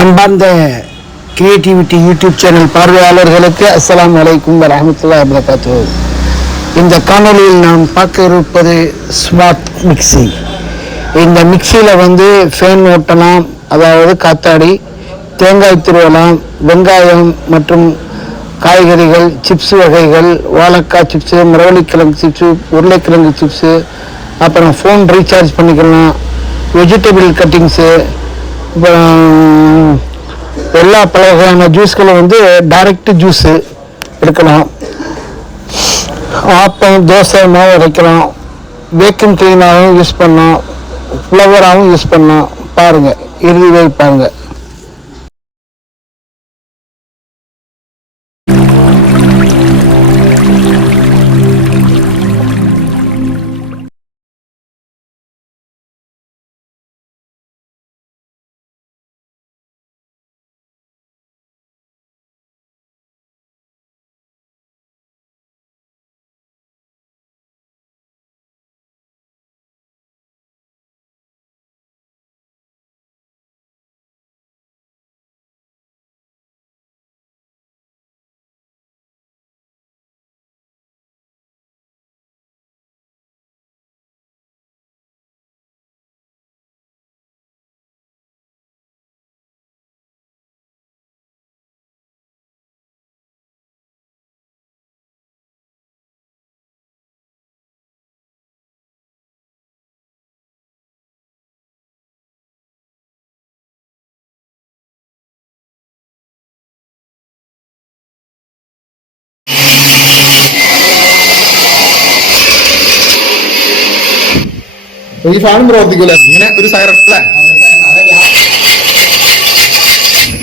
அன்பார்ந்த creativity YouTube channel பார்வையாளர்களுக்கு அஸ்ஸலாமு அலைக்கும் வரஹ்மத்துல்லாஹி வபரகாத்துஹு. இந்த காணொலியில் நாம் பார்க்க இருப்பது ஸ்மார்ட் மிக்சி. இந்த மிக்சியில் ஃபேன் ஓட்டலாம், அதாவது காத்தாடி, தேங்காய் துருவலாம், வெங்காயம் மற்றும் காய்கறிகள், சிப்ஸ் வகைகள், வாழைக்காய் சிப்ஸு, மரவள்ளிக்கிழங்கு சிப்ஸு, உருளைக்கிழங்கு சிப்ஸு, அப்புறம் ஃபோன் ரீசார்ஜ் பண்ணிக்கலாம், வெஜிடபிள் கட்டிங்ஸு, எல்லா பல வகையான ஜூஸ்களும் டைரக்ட் ஜூஸு எடுக்கலாம். ஆப்பம் தோசை மாவு அரைக்கலாம், வேக்யூம் கிளீனாகவும் யூஸ் பண்ணலாம், ஃப்ளவராகவும் யூஸ் பண்ணலாம். பாருங்கள், இறுதி பாருங்கள். ഈ ഫാനും പ്രവർത്തിക്കൂല, ഇങ്ങനെ ഒരു സൈറൺ അല്ലേ?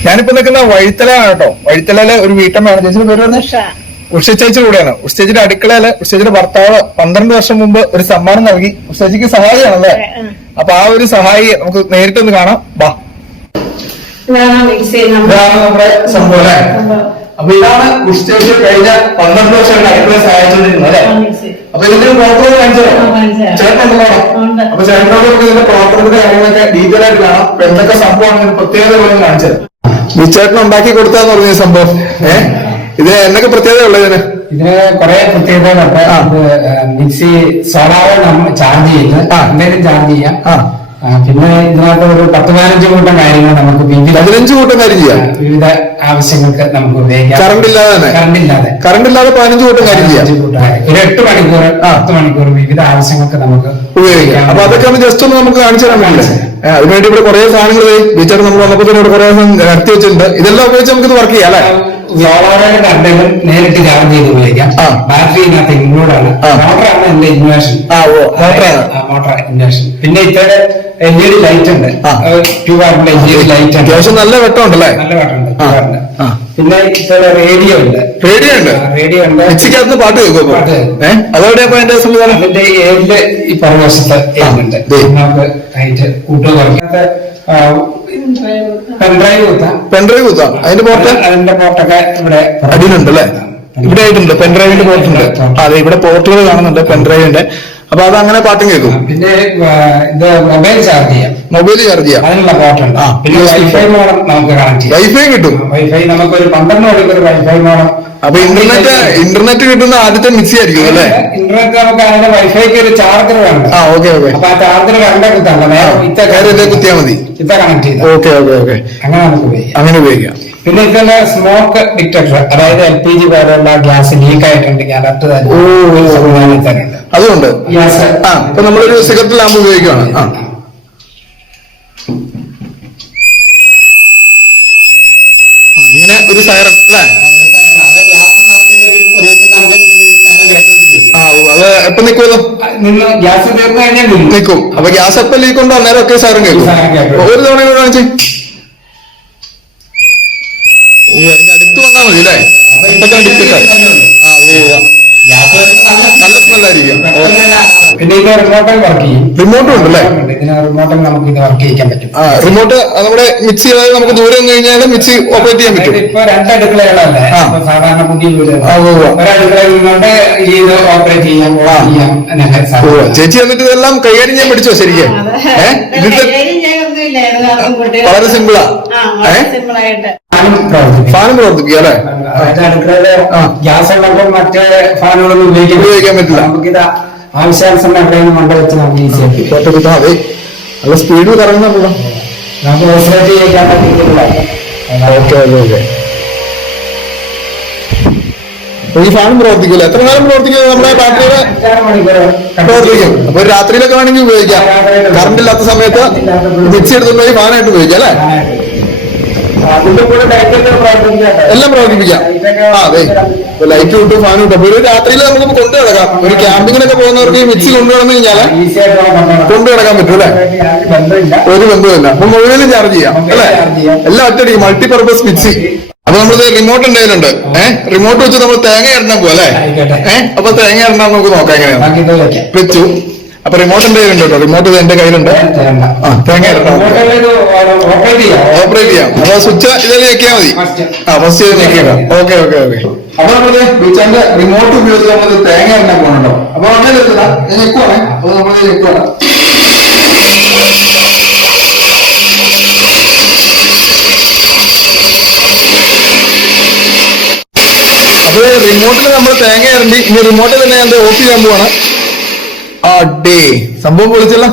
ഞാനിപ്പോ നിൽക്കുന്ന വഴിത്തലാണ് കേട്ടോ. വഴിത്തലയിലെ ഒരു വീട്ടമ്മയാണ്. ചേച്ചിയുടെ പേര് പറഞ്ഞ ഉഷ ചേച്ചി കൂടെയാണ്. ഉഷ ചേച്ചിയുടെ അടുക്കളയില് ഉഷ ചേച്ചിയുടെ ഭർത്താവ് 12 വർഷം മുമ്പ് ഒരു സമ്മാനം നൽകി. ഉഷ ചേച്ചിക്ക് സഹായിയാണല്ലേ? അപ്പൊ ആ ഒരു സഹായി നമുക്ക് നേരിട്ടൊന്ന് കാണാം. വാ, ഇതാണ് നമ്മുടെ സംഭവം അല്ലേ? അപ്പൊ ഇതാണ് ഉഷ ചേച്ചി കഴിഞ്ഞ 12 വർഷമായിട്ട് അടുക്കള സഹായിച്ചുകൊണ്ടിരുന്നത് അല്ലെ? അപ്പൊ ഇതിന്റെ പ്രവർത്തനം കാണിച്ചോ? ചേട്ടനുണ്ടല്ലോ. അപ്പൊ ചേട്ടനോട് ഇതിന്റെ പ്രവർത്തനത്തിന്റെ കാര്യങ്ങളൊക്കെ ഡീറ്റെയിൽ ആയിട്ട് കാണാം. എന്തൊക്കെ സംഭവമാണ് പ്രത്യേകത പോലെ കാണിച്ചത്. ഈ ചേട്ടൻ ഉണ്ടാക്കി കൊടുത്താന്ന് പറഞ്ഞ സംഭവം ഇത് എന്നൊക്കെ പ്രത്യേകത ഉള്ളത്? ഇതിന് കുറെ പ്രത്യേകതകളുണ്ട്. മിക്സി സോളാറ് ചാർജ് ചെയ്യുന്നത്, എന്തെങ്കിലും ചാർജ് ചെയ്യാം. പിന്നെ ഇതിനകത്ത് ഒരു 10-15 കൂട്ടം കാര്യങ്ങൾ നമുക്ക് 15 കൂട്ടം കാര്യം ചെയ്യാം. വിവിധ ആവശ്യങ്ങൾക്ക് നമുക്ക് ഉപയോഗിക്കാം. കറണ്ട് ഇല്ലാതെ 15 കൂട്ടം കാര്യം ചെയ്യാം. ഒരു 8 മണിക്കൂർ 10 മണിക്കൂർ വിവിധ ആവശ്യങ്ങൾക്ക് നമുക്ക് ഉപയോഗിക്കാം. അപ്പൊ അതൊക്കെ ഒന്ന് ജസ്റ്റ് ഒന്ന് നമുക്ക് കാണിച്ചു തരാൻ പറ്റില്ല? അതിനുവേണ്ടി ഇവിടെ കുറെ സാധനങ്ങൾ ടീച്ചർ നമ്മൾ വന്നപ്പോൾ ഇവിടെ കുറെ നടത്തി വെച്ചിട്ടുണ്ട്. ഇതെല്ലാം ഉപയോഗിച്ച് നമുക്ക് ഇത് വർക്ക് ചെയ്യാം അല്ലെ? സോളാറിന്റെ കറണ്ടുകൾ നേരിട്ട് ചാർജ് ചെയ്ത് ഉപയോഗിക്കാം. ബാറ്ററിനകത്ത് ഇൻക്ലൂഡാണ്. മോട്ടറാണ് എന്റെ ഇൻവേഷൻ. Motor invasion. പിന്നെ ഇത്തരം LED ലൈറ്റ് ഉണ്ട്. 2 വാട്ടിന്റെ LED ലൈറ്റ് ഉണ്ട്. അത്യാവശ്യം നല്ല വെട്ടമുണ്ടല്ലേ? നല്ല വെട്ടമുണ്ട്. പിന്നെ ഇത്തരം റേഡിയോ ഉണ്ട്. റേഡിയോ ഉണ്ട്. മിക്സിക്കകത്ത് പാട്ട് കേൾക്കും. അതോടെ അതിന്റെ സംവിധാനം അതിന്റെ ഏഴില് ഈ പുറകുവശത്ത് ഉണ്ട്. നമുക്ക് ലൈറ്റ് കൂട്ടുക. പെൻഡ്രൈവ് കുത്താം. അതിന്റെ പോർട്ടൊക്കെ ഇവിടെ അടിയിലുണ്ട് അല്ലെ? ഇവിടെ ആയിട്ടുണ്ട്. പെൻഡ്രൈവിന്റെ പോർട്ടുണ്ട്. അതെ, ഇവിടെ പോർട്ടുകൾ കാണുന്നുണ്ട് പെൻഡ്രൈവിന്റെ. അപ്പൊ അത് അങ്ങനെ പാട്ടും കേൾക്കും. പിന്നെ ഇത് മൊബൈൽ ചാർജ് ചെയ്യാം. അതിനുള്ള പോർട്ടുണ്ട്. പിന്നെ വൈഫൈ മോഡം നമുക്ക് കണക്ട് ചെയ്യാം. വൈഫൈ കിട്ടും. വൈഫൈ നമുക്കൊരു 12 മണിക്കൂർ വൈഫൈ മോഡം. അപ്പൊ ഇന്റർനെറ്റ് കിട്ടുന്ന ആദ്യത്തെ മിക്സി ആയിരിക്കും അല്ലെ? ഇന്റർനെറ്റ് നമുക്ക് അതിന്റെ വൈഫൈക്ക് ഒരു ചാർജർ വേണം. ഓക്കെ. അപ്പൊ ആ ചാർജർ കണ്ട കുത്തിയാൽ മതി. ഇത്ത കണക്ട് ചെയ്ത് ഓക്കെ. അങ്ങനെ നമുക്ക് ഉപയോഗിക്കാം. പിന്നെ ഇതിന്റെ സ്മോക്ക് ഡിറ്റക്ടർ, അതായത് LPG പോലെയുള്ള ഗ്യാസ് ലീക്ക് ആയിട്ടുണ്ടെങ്കിൽ അലർട്ട് തരുന്നുണ്ട്. അതുകൊണ്ട് ഇപ്പൊ നമ്മളൊരു സിഗരറ്റ് ലാമ്പ് ഉപയോഗിക്കുകയാണ്. ഇങ്ങനെ ഒരു സൈറൺ അല്ലേ? അത് എപ്പൊ നിൽക്കുമല്ലോ? ഗ്യാസ് തീർന്നു കഴിഞ്ഞാൽ നിൽക്കും. അപ്പൊ ഗ്യാസ് എപ്പോ ലീക്ക് ഉണ്ടോ അന്നേരം ഒക്കെ സൈറൺ കേൾക്കും. ഒരു തവണ കൂടെ കാണിച്ച് അതിന്റെ അടുത്ത് വന്നാൽ മതി അല്ലേ? നല്ല സ്മെല്ലായിരിക്കും. പിന്നെ ഇത് റിമോട്ടിൽ വർക്ക് ചെയ്യും. റിമോട്ടും ഉണ്ടല്ലേ? ഇതിന് റിമോട്ടിൽ നമുക്ക് ഇത് വർക്ക് ചെയ്യാൻ പറ്റും. റിമോട്ട് നമ്മുടെ മിക്സി, അതായത് നമുക്ക് ദൂരെ നിന്ന് കഴിഞ്ഞാൽ മിക്സി ഓപ്പറേറ്റ് ചെയ്യാൻ പറ്റും. ഇപ്പൊ 2 അടുക്കളകളല്ലേ സാധാരണ പുതിയ വീട്. ഒരടുക്കളയിൽ നിന്നുകൊണ്ട് ഇത് ഓപ്പറേറ്റ് ചെയ്യാം. ചേച്ചി എന്നിട്ട് ഇതെല്ലാം കൈകാര്യം ചെയ്യാൻ പഠിച്ചോ ശരിക്കും? വളരെ സിമ്പിളാ. ഫാനും പ്രവർത്തിക്കുക അല്ലെ? അടുക്കളയില് ഗ്യാസ് ഉള്ളപ്പോൾ മറ്റേ ഫാനുകളൊന്നും ഉപയോഗിക്കാൻ പറ്റില്ല. നമുക്കിത് ആവശ്യാനുസരണം എവിടെയെങ്കിലും മണ്ട വെച്ച് നമുക്ക് ഈസി ആക്കി അതെ. നല്ല സ്പീഡിൽ കറങ്ങുന്നുണ്ടല്ലോ. നമുക്ക് ഓപ്പറേറ്റ് ചെയ്യാൻ പറ്റില്ല. Okay okay okay. ഈ ഫാനും പ്രവർത്തിക്കില്ല. എത്ര നേരം പ്രവർത്തിക്കുന്നത്? നമ്മുടെ ബാറ്ററിയുടെ പ്രവർത്തിക്കും. അപ്പൊ രാത്രിയിലൊക്കെ വേണമെങ്കിൽ ഉപയോഗിക്കാം. കറണ്ട് ഇല്ലാത്ത സമയത്ത് മിക്സി എടുത്തുകൊണ്ട് പോയി ഫാനായിട്ട് ഉപയോഗിക്കാം അല്ലെ? എല്ലാം പ്രവർത്തിപ്പിക്കാം. അതെ, ലൈറ്റ് വിട്ടു ഫാൻ വിട്ടു. അപ്പൊ ഒരു രാത്രിയിൽ നമുക്ക് കൊണ്ടു കിടക്കാം. ഒരു ക്യാമ്പിങ്ങിനൊക്കെ പോകുന്നവർക്ക് ഈ മിക്സി കൊണ്ടുവന്നു കഴിഞ്ഞാല് കൊണ്ടു കിടക്കാൻ പറ്റും അല്ലെ? ഒരു ബന്ധമില്ല. അപ്പൊ മുഴുവനും ചാർജ് ചെയ്യാം അല്ലെ? എല്ലാം ഒറ്റയടിക്ക് മൾട്ടിപർപ്പസ് മിക്സി. അപ്പൊ നമ്മളിത് റിമോട്ട് ഉണ്ടായാലുണ്ട്. റിമോട്ട് വെച്ച് നമ്മൾ തേങ്ങ ഇടണം പോലെ അല്ലെ? അപ്പൊ തേങ്ങ ഇടണം നമുക്ക് നോക്കാം എങ്ങനെയാണ് വെച്ചു. അപ്പൊ റിമോട്ട് ഉണ്ടായാലുണ്ട് കേട്ടോ. റിമോട്ട് എന്റെ കയ്യിലുണ്ട്. തേങ്ങ ഇടണം, ഓപ്പറേറ്റ് ചെയ്യാം. അപ്പൊ സ്വിച്ച് ഇതിൽ ഞെക്കിയാൽ മതി. ഫസ്റ്റ് ഇത് ഞെക്കിയേക്കാം. Okay okay okay. അപ്പൊ നമ്മള് വിളിച്ചാന്റെ റിമോട്ട് ഉപയോഗിച്ച് നമ്മളത് തേങ്ങ ഇടാൻ പോകണല്ലോ. അപ്പൊ അങ്ങനെ ഞെക്കുവാണേ. അപ്പൊ നമ്മൾ ഞെക്കുവാണ്. അപ്പൊ റിമോട്ടിൽ നമ്മൾ തേങ്ങ ഇറങ്ങി. ഇനി റിമോട്ടിൽ തന്നെ ഞാൻ ഓഫ് ചെയ്യാൻ പോവാണ്. ഡേ സംഭവം പൊളിച്ചല്ലോ.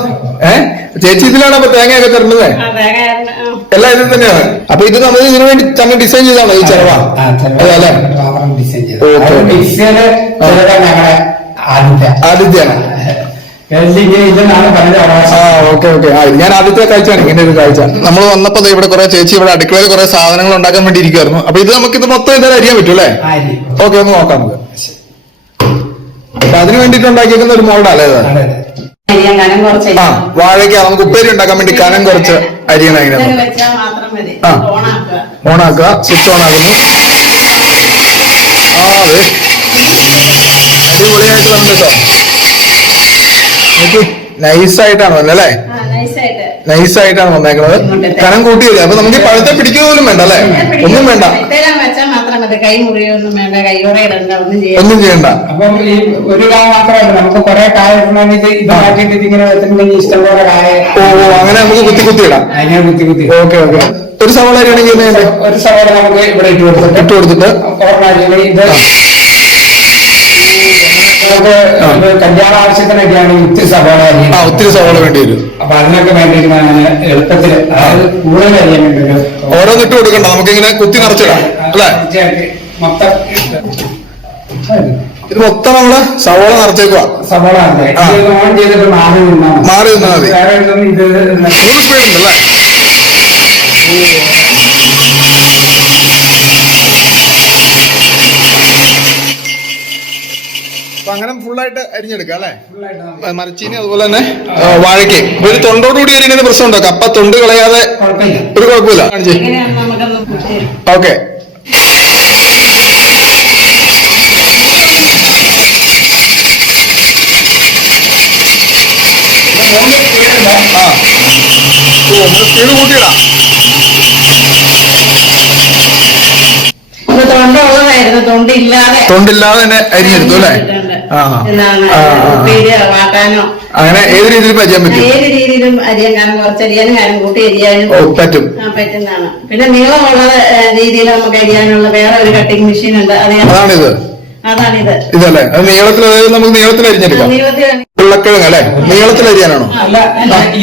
ചേച്ചി ഇതിലാണ് അപ്പൊ തേങ്ങയൊക്കെ തരുന്നത്? എല്ലാം ഇതിൽ തന്നെയാണ്. അപ്പൊ ഇത് നമ്മൾ ഇതിനു വേണ്ടി തന്നെ ഡിസൈൻ ചെയ്താണോ ഈ ചെലവാ? അല്ലേ? ആദിത്യാണ്. Okay okay. ഞാൻ ആദ്യത്തെ കാഴ്ചയാണ് ഇങ്ങനെ ഒരു കാഴ്ച. നമ്മൾ വന്നപ്പോ ഇവിടെ കുറെ ചേച്ചി ഇവിടെ അടുക്കളയിൽ കുറെ സാധനങ്ങൾ ഉണ്ടാക്കാൻ വേണ്ടി ഇരിക്കുവായിരുന്നു. അപ്പൊ ഇത് നമുക്ക് ഇത് മൊത്തം ഇതാ അറിയാൻ പറ്റും അല്ലേ? ഓക്കെ, ഒന്ന് നോക്കാം നമുക്ക്. അപ്പൊ അതിന് വേണ്ടിട്ട് ഉണ്ടാക്കിയേക്കുന്ന ഒരു മോൾഡല്ലേ ഇത്? വാഴയ്ക്ക നമുക്ക് ഉപ്പേരി ഉണ്ടാക്കാൻ വേണ്ടി കനം കുറച്ച് അരിയണം. അതിനെ ഓണാക്കുക. സ്വിച്ച് ഓൺ ആകുന്നു. അതെ, അടിപൊളിയായിട്ട് വന്നു കേട്ടോ. നൈസായിട്ടാണ് വന്നത് അല്ലേ? നൈസായിട്ടാണ് വന്നേക്കുന്നത്. കനം കൂട്ടിയില്ല. അപ്പൊ നമുക്ക് പഴുത്ത പിടിക്കുക പോലും വേണ്ട അല്ലേ? ഒന്നും വേണ്ട, ഒന്നും ചെയ്യണ്ട. അപ്പം ഈ ഒരു കായ മാത്രമല്ല, നമുക്ക് കുറെ കായ ഇങ്ങനെ വെച്ചിട്ടുണ്ടെങ്കിൽ ഇഷ്ടംപോലെ കായ. അങ്ങനെ നമുക്ക് കുത്തി കുത്തി ഇടാം. അതിനെ കുത്തി കുത്തി. Okay okay. ഒരു സവാള അരിയാണെങ്കിൽ ഒരു സവാള നമുക്ക് ഇവിടെ ഇട്ട് കൊടുത്തിട്ട് ഇത് നമുക്ക് കല്യാണ ആവശ്യത്തിനൊക്കെയാണ് ഒത്തിരി സവാള അരിയും. ഒത്തിരി സവാള വേണ്ടി വരും. അപ്പൊ അതിനൊക്കെ വേണ്ടിയിട്ടാണ് എളുപ്പത്തിൽ, അതായത് കൂടുതൽ അറിയാൻ വേണ്ടി ഓരോന്നിട്ട് കൊടുക്കണ്ട, നമുക്ക് ഇങ്ങനെ കുത്തി നിറച്ചിടാം അല്ലെ? മൊത്തം ഇത് മൊത്തം നമ്മള് സവാള നിറച്ചേക്കുക. സവാള ഓൺ ചെയ്തിട്ട് മാറി നിന്നാ മതി. ഇത് ഉണ്ടല്ലേ? അപ്പൊ അങ്ങനെ ഫുള്ളായിട്ട് അരിഞ്ഞെടുക്കാം അല്ലെ? മരച്ചീനി അതുപോലെ തന്നെ വാഴയ്ക്ക്. ഒരു തൊണ്ടോടുകൂടി അരിയുന്ന പ്രശ്നം ഉണ്ടോ? കപ്പ തൊണ്ട് കളയാതെ ഒരു കുഴപ്പമില്ല. കാണിച്ചേ. ഓക്കെ. സ്പീഡ് കൂട്ടിയിടാം. തൊണ്ടില്ലാതെ തന്നെ അരിഞ്ഞെടുത്തു അല്ലേ? അങ്ങനെ ഏത് രീതിയിൽ അരിയാൻ പറ്റും? ഏത് രീതിയിലും അരിയാൻ, കാരണം കുറച്ചരിയാനും കാര്യം കൂട്ടി അരിയാനും പറ്റും. പറ്റുന്നതാണ്. പിന്നെ നീളമുള്ള രീതിയിൽ നമുക്ക് അരിയാനുള്ള വേറെ ഒരു കട്ടിംഗ് മെഷീൻ ഉണ്ട്. അതാണിത്. ഇതല്ലേ? അത് നീളത്തിൽ, അതായത് നമുക്ക് നീളത്തിൽ അരിഞ്ഞെടുക്കാം. ഉരുളക്കിഴങ്ങ് അല്ലെ? നീളത്തിൽ അരിയാനാണോ?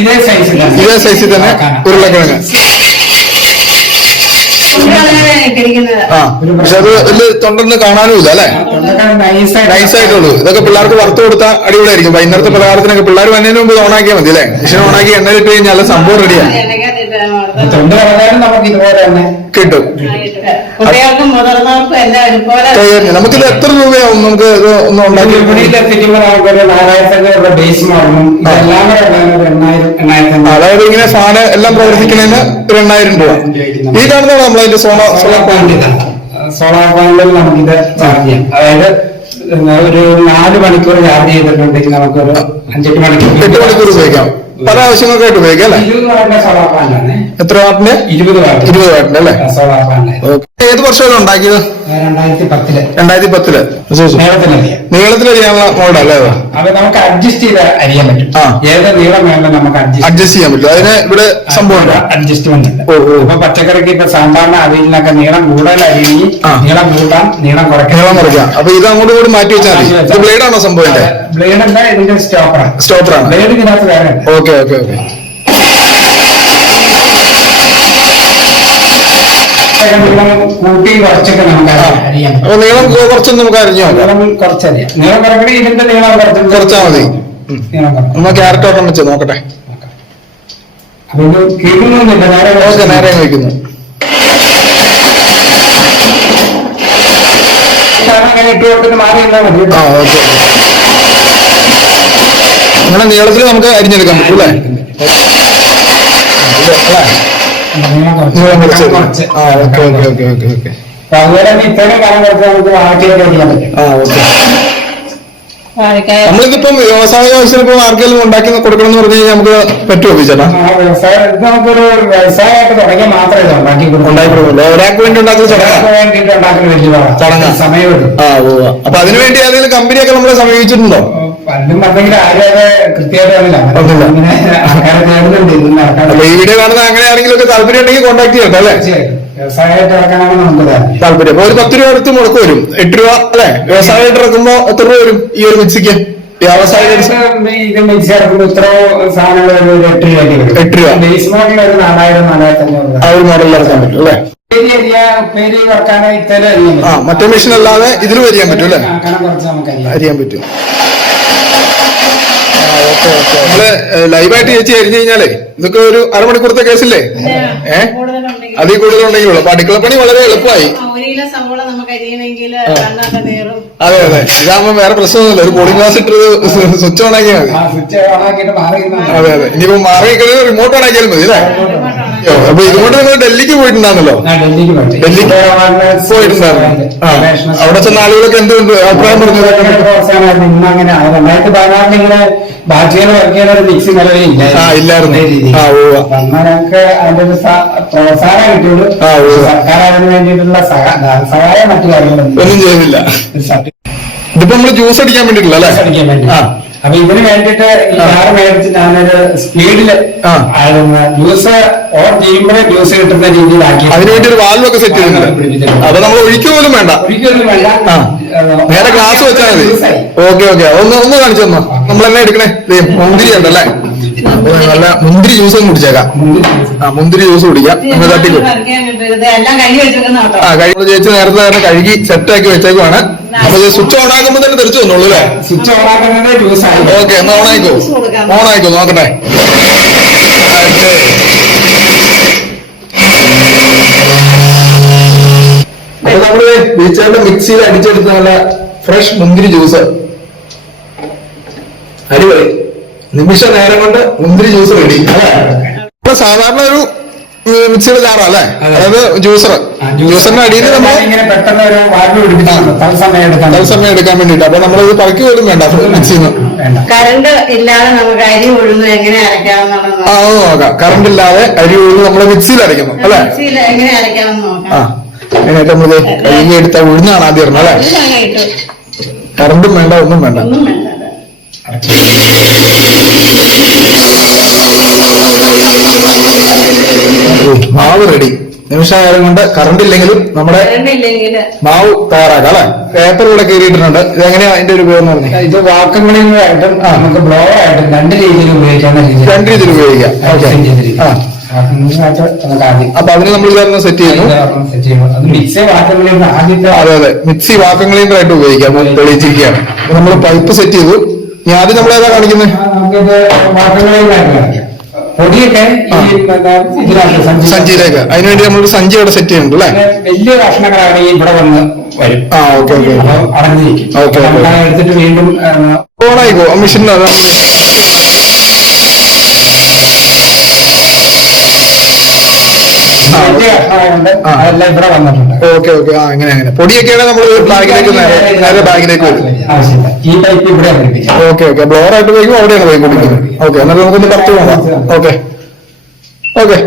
ഇതേ സൈസിൽ തന്നെ ഉരുളക്കിഴങ്ങ്. പക്ഷെ അത് വലിയ തൊണ്ടൊന്ന് കാണാനും ഇല്ല അല്ലെ? നൈസായിട്ടുള്ളൂ. ഇതൊക്കെ പിള്ളേർക്ക് വറുത്ത് കൊടുത്താൽ അടിപൊളിയായിരിക്കും. വൈകുന്നേരത്തെ പലഹാരത്തിനൊക്കെ പിള്ളേർ വന്നതിന് മുമ്പ് ഓണാക്കിയാൽ മതി അല്ലെ? മിഷൻ ഓണാക്കി എണ്ണയിലിട്ട് കഴിഞ്ഞാൽ സംഭവം റെഡിയാണ്. നമുക്ക് ഇതുപോലെ തന്നെ കിട്ടും. നമുക്കിത് എത്ര രൂപയാവും? നമുക്ക് ഇത് ഒന്ന് ഉണ്ടാക്കി അതായത് ഇങ്ങനെ സാധനം എല്ലാം പ്രവർത്തിക്കുന്നതിന് ഒരു 8000 രൂപ. ഈ കാണുന്നതാണ് നമ്മളതിന്റെ സോളാർ പാനലിൽ നമുക്കിത് ചാർജ് ചെയ്യാം. അതായത് ഒരു 4 മണിക്കൂർ ചാർജ് ചെയ്തിട്ടുണ്ടെങ്കിൽ നമുക്കൊരു 5-8 മണിക്കൂർ ഉപയോഗിക്കാം. പല ആവശ്യങ്ങൾക്കായിട്ട് ഉപയോഗിക്കാം അല്ലെ? സോളാർ പാനലാണ്. എത്ര വാട്ടിന്റെ? 20 വാട്ട്. 20 വാട്ടിന്റെ അല്ലേ? Solar panel. ഏത് വർഷമാണ് ഉണ്ടാക്കിയത്? 2010. 2010. നീളത്തിലരിയാനുള്ള മോഡൽ അല്ലേ? അത് നമുക്ക് അഡ്ജസ്റ്റ് ചെയ്ത് അരിയാൻ പറ്റും. ഏത് നീളം വേണം നമുക്ക് അഡ്ജസ്റ്റ് ചെയ്യാൻ പറ്റും. അതിന് ഇവിടെ സംഭവം അഡ്ജസ്റ്റ്മെന്റ് ഉണ്ട്. അപ്പൊ പച്ചക്കറിക്ക് ഇപ്പൊ സാമ്പാറിന് അവിയലിനൊക്കെ നീളം കൂടുതൽ അരിഞ്ഞ് നീളം കൂട്ടാം, നീളം കുറയ്ക്കാം. അപ്പൊ ഇത് അങ്ങോട്ട് കൂടി മാറ്റി വെച്ചാൽ മതി. ബ്ലേഡ് ആണോ സംഭവം? ബ്ലേഡ് എന്താ ഇതിന്റെ സ്റ്റോപ്പറാണ്. ബ്ലേഡ് ഇതിനകത്ത് വേറെ. Okay okay okay. കൂട്ടി കുറച്ചൊക്കെ നമുക്ക് അറിയാം. അപ്പൊ നീളം കുറച്ചൊന്നും നമുക്ക് അറിഞ്ഞോ? നീളം കുറച്ചറിയാം. നീളം കുറക്കണേ ഇതിന്റെ നീളം കുറച്ചാൽ മതി. നീളം കുറച്ച് നമ്മൾ ക്യാരറ്റ് ഓട്ടം വെച്ച് നോക്കട്ടെ. അപ്പൊ ഇത് കീഴുന്നില്ല, നേരെ വയ്ക്കുന്നു. അങ്ങനെ ഇട്ട് കൊടുത്തിട്ട് മാറി എന്നാ മതി. ഓക്കെ. അങ്ങനെ നീളത്തിൽ നമുക്ക് അരിഞ്ഞെടുക്കാൻ പറ്റും അല്ലേ? കുറച്ച്. Okay okay okay okay okay. അതുപോലെ തന്നെ ഇത്രയും കാലം കുറച്ച് നമുക്ക് ആർട്ടിയൊക്കെ അരിയാൻ പറ്റും. ഓക്കെ. നമ്മളിതിപ്പം വ്യവസായ ആവശ്യത്തിന് ഇപ്പൊ ആർക്കെങ്കിലും ഉണ്ടാക്കി കൊടുക്കണം എന്ന് പറഞ്ഞു കഴിഞ്ഞാൽ നമുക്ക് പറ്റുമോ ചേട്ടാ? വ്യവസായം നമുക്കൊരു വ്യവസായമായിട്ട് തുടങ്ങിയാൽ മാത്രമേ ഇത് ഉണ്ടാക്കി കൊടുക്കുള്ളൂ. ഒരാൾക്ക് വേണ്ടി ഉണ്ടാക്കുന്ന വേണ്ടിയിട്ട് ഉണ്ടാക്കുന്ന വലിയ ചടങ്ങ് സമയമെടുക്കും. അപ്പൊ അതിനുവേണ്ടി ഏതെങ്കിലും കമ്പനിയൊക്കെ നമ്മളെ സമീപിച്ചിട്ടുണ്ടോ? പണ്ടും പറഞ്ഞെങ്കിൽ ആരും അത് കൃത്യമായിട്ട് ഇങ്ങനെ ആൾക്കാരെ നേടുന്നുണ്ട്. ഇന്ന് അപ്പൊ ഈ വീഡിയോ കാണുന്ന അങ്ങനെയാണെങ്കിലും ഒക്കെ താല്പര്യം ഉണ്ടെങ്കിൽ കോൺടാക്ട് ചെയ്യട്ടെ അല്ലേ? വ്യവസായമായിട്ട് ഇറക്കാനാണ് നമുക്ക് താല്പര്യം. അപ്പൊ ഒരു 10 രൂപ അടുത്ത് മുടക്ക് വരും. 8 രൂപ അല്ലെ? വ്യവസായമായിട്ട് ഇറക്കുമ്പോ എത്ര രൂപ വരും ഈ ഒരു മിക്സിക്ക്? വ്യവസായ ഇത് മിക്സി ഇറക്കുമ്പോൾ ഇത്ര സാധനങ്ങൾ 8 രൂപ. 8 രൂപ. ബേസ് മോഡൽ ഒരു 4000-4500. ആ ഒരു മോഡലിൽ ഇറക്കാൻ പറ്റും അല്ലേ? മറ്റേ മെഷീൻ അല്ലാതെ ഇതിൽ വരിയാൻ പറ്റും അല്ലേ? അരിയാൻ പറ്റും. നമ്മള് ലൈവായിട്ട് ചേച്ചി അരിഞ്ഞു കഴിഞ്ഞാലേ ഇതൊക്കെ ഒരു അരമണിക്കൂറത്തെ കേസില്ലേ? അതിൽ കൂടുതലുണ്ടെങ്കിലുള്ളൂ. അപ്പൊ അടുക്കളപ്പണി വളരെ എളുപ്പമായി. അതെ അതെ. ഇതാകുമ്പോ വേറെ പ്രശ്നമൊന്നുമില്ല. ഒരു കൂളിംഗ് ഗ്ലാസ് ഇട്ട് സ്വിച്ച് ഓൺ ആക്കിയാൽ മതി. അതെ അതെ. ഇനിയിപ്പോ മാറി റിമോട്ട് ഓൺ ആക്കിയാലും മതി അല്ലേ? അപ്പൊ ഇതുകൊണ്ട് നിങ്ങൾ ഡൽഹിക്ക് പോയിട്ടുണ്ടായിരുന്നല്ലോ? ഡൽഹിക്ക് പോയിട്ടുണ്ടായിരുന്നു. അവിടെ ചെന്ന ആളുകളൊക്കെ എന്തുകൊണ്ട് അഭിപ്രായം പറഞ്ഞത്? ഇന്നങ്ങനെ 2016 ഇങ്ങനെ ബാറ്ററിയിൽ വർക്ക് ചെയ്യുന്ന ഒരു മിക്സി നിലവിലില്ല. ഇല്ലായിരുന്നു. ഞങ്ങൾക്ക് അതിന്റെ ഒരു പ്രോത്സാഹനം കിട്ടിയുള്ളൂ. സർക്കാർ അതിന് വേണ്ടിയിട്ടുള്ള സഹായം മറ്റു കാര്യങ്ങളൊന്നും ഒന്നും ചെയ്തില്ല. ഇതിപ്പോ നമ്മള് ജ്യൂസ് അടിക്കാൻ വേണ്ടിട്ടില്ല അല്ലേ? അടിക്കാൻ വേണ്ടി. അപ്പൊ ഇതിന് വേണ്ടിട്ട് കാറ് മേടിച്ച് ഞാനൊരു സ്പീഡില് ജ്യൂസ് ഓൺ ചെയ്യുമ്പോഴേ ജ്യൂസ് കിട്ടുന്ന രീതിയിലാക്കി അതിനുവേണ്ടി ഒരു വാൽവൊക്കെ സെറ്റ് ചെയ്തിട്ടുണ്ട്. അപ്പൊ നമ്മൾ ഒഴിക്കുക പോലും വേണ്ട. നേരെ ഗ്ലാസ് വെച്ചാൽ മതി. Okay okay. ഒന്ന് കാണിച്ചു തന്നോ. നമ്മളെല്ലാം എടുക്കണേ. മുന്തിരി ഉണ്ടല്ലേ? നല്ല മുന്തിരി ജ്യൂസ് കുടിച്ചേക്കാം. മുന്തിരി ജ്യൂസ് കുടിക്കാം. നമ്മൾ തട്ടിക്കും. ചേച്ചി നേരത്തെ തന്നെ കഴുകി സെറ്റാക്കി വെച്ചേക്കുവാണ്. അപ്പൊ സ്വിച്ച് ഓൺ ആക്കുമ്പോ തന്നെ തെറിച്ചു വന്നോളൂ അല്ലേ? സ്വിച്ച് ഓൺ ആക്കുന്നത് ജ്യൂസ് ആയി. ഓക്കെ എന്നാ ഓണായിക്കോ. ഓണായിക്കോ നോക്കട്ടെ. അപ്പൊ നമ്മള് ബീച്ചുകളുടെ മിക്സിയിൽ അടിച്ചെടുത്ത നല്ല ഫ്രഷ് മുന്തിരി ജ്യൂസ്. അടിപൊളി. നിമിഷ നേരം കൊണ്ട് മുന്തിരി ജ്യൂസ് റെഡി അല്ലേ? സാധാരണ ഒരു മിക്സിയുടെ ജാറ അല്ലേ? അതായത് ജ്യൂസർ. ജ്യൂസറിന്റെ അടിയിൽ നമ്മൾ പെട്ടെന്ന് ഒരു വാൽവ് പിടിപ്പിക്കണം തത്സമയം എടുക്കാൻ വേണ്ടിട്ട്. അപ്പൊ നമ്മളിത് പറക്കി പോലും വേണ്ട മിക്സിന്ന്. കറണ്ട് ഇല്ലാതെ നമുക്ക് അരി ഉഴുന്ന് എങ്ങനെ അരയ്ക്കാമെന്നുള്ളത് നോക്കാം. കറണ്ട് ഇല്ലാതെ അരി ഉഴുന്ന് നമ്മള് മിക്സിയിൽ അരയ്ക്കുന്നു അല്ലെ? എങ്ങനെ അരയ്ക്കാമെന്ന് നോക്കാം. അതിനായിട്ട് നമ്മള് കഴുകി എടുത്ത ഉഴുന്നാണ് ആദ്യം ഇടണം അല്ലെ? കറണ്ടും വേണ്ട ഒന്നും വേണ്ട. മാവ് റെഡി. നിമിഷാകാലം കൊണ്ട് കറണ്ട് ഇല്ലെങ്കിലും നമ്മുടെ മാവ് തയ്യാറാക്കാം അല്ലെ? പേപ്പർ ഇവിടെ കയറിയിട്ടുണ്ട്. ഇത് എങ്ങനെയാ അതിന്റെ ഒരു ഉപയോഗം എന്ന് പറഞ്ഞാൽ? ഇത് വാക്കങ്ങളിലായിട്ടും നമുക്ക് ബ്ലോവർ ആയിട്ടും രണ്ട് രീതിയിൽ ഉപയോഗിക്കാവുന്ന രീതിയിൽ. രണ്ട് രീതിയിൽ ഉപയോഗിക്കാം. അപ്പൊ അതിന് നമ്മൾ ഇതൊന്ന് സെറ്റ് ചെയ്യുന്നു. അതെ അതെ. മിക്സി വാക്വം ക്ലീനർ ആയിട്ട് ഉപയോഗിക്കാം. തെളിയിച്ചിരിക്കുകയാണ്. നമ്മൾ പൈപ്പ് സെറ്റ് ചെയ്തു. ഇനി ആദ്യം നമ്മൾ ഏതാ കാണിക്കുന്നത്? പൊടിയൊക്കെ സഞ്ചിയിലേക്ക്. അതിനുവേണ്ടി നമ്മളൊരു സഞ്ചി അവിടെ സെറ്റ് ചെയ്യുന്നുണ്ട് അല്ലെ? വലിയ കഷ്ണങ്ങളാണെങ്കിൽ ഇവിടെ വന്ന് വരും. Okay okay. അടഞ്ഞിരിക്കും. ഓക്കെ എടുത്തിട്ട് വീണ്ടും ഓണായിക്കോ മെഷീൻ. അതെല്ലാം ഇവിടെ വന്നിട്ടുണ്ട്. Okay okay. അങ്ങനെ പൊടിയൊക്കെയാണ് നമ്മൾ ബാഗിലേക്ക് നേരെ ബാഗിലേക്ക് വരും. ഈ പൈപ്പ് ഇവിടെ. Okay okay. ബ്ലോവർ ആയിട്ട് ഉപയോഗിക്കും. അവിടെയാണ് പോയി കുടിക്കുന്നത്. ഓക്കെ. എന്നിട്ട് നമുക്കൊന്ന് പുറത്ത് പോകാം. Okay okay.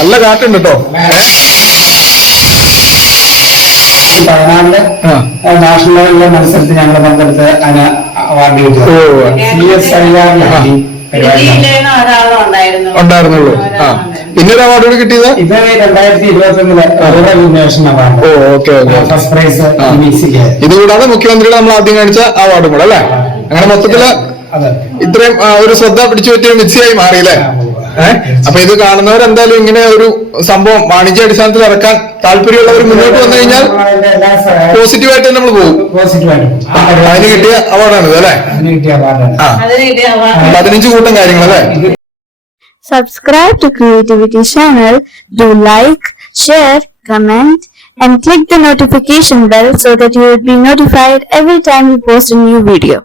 നല്ല കാറ്റുണ്ട് കേട്ടോ. ഈ 14 നാഷണൽ ലെവലിലെ മത്സരത്തിൽ ഞങ്ങൾ പങ്കെടുത്ത് അതിന് അവാർഡ് കിട്ടി. ഉണ്ടായിരുന്നുള്ളൂ. ആ പിന്നൊരു അവാർഡ് കൂടി കിട്ടിയത് ഇത് 2021 rural innovation award. Okay first prize. ഇത് കൂടാതെ മുഖ്യമന്ത്രിയുടെ നമ്മൾ ആദ്യം കാണിച്ച അവാർഡും കൂടെ അല്ലേ? അങ്ങനെ മൊത്തത്തില് ഇത്രയും ഒരു ശ്രദ്ധ പിടിച്ചു പറ്റിയ മിക്സിയായി മാറിയില്ലേ? അപ്പൊ ഇത് കാണുന്നവരെന്തായാലും ഇങ്ങനെ ഒരു സംഭവം വാണിജ്യ അടിസ്ഥാനത്തിൽ ഇറക്കാൻ താല്പര്യമുള്ളവർ മുന്നോട്ട് വന്നു കഴിഞ്ഞാൽ പോസിറ്റീവായിട്ട് നമ്മൾ പോകും. അതിന് കിട്ടിയ അവാർഡാണിത് അല്ലെ? 15 കൂട്ടം കാര്യങ്ങളല്ലേ? Subscribe to Creativity channel, do like, share, comment and click the notification bell so that you will be notified every time we post a new video.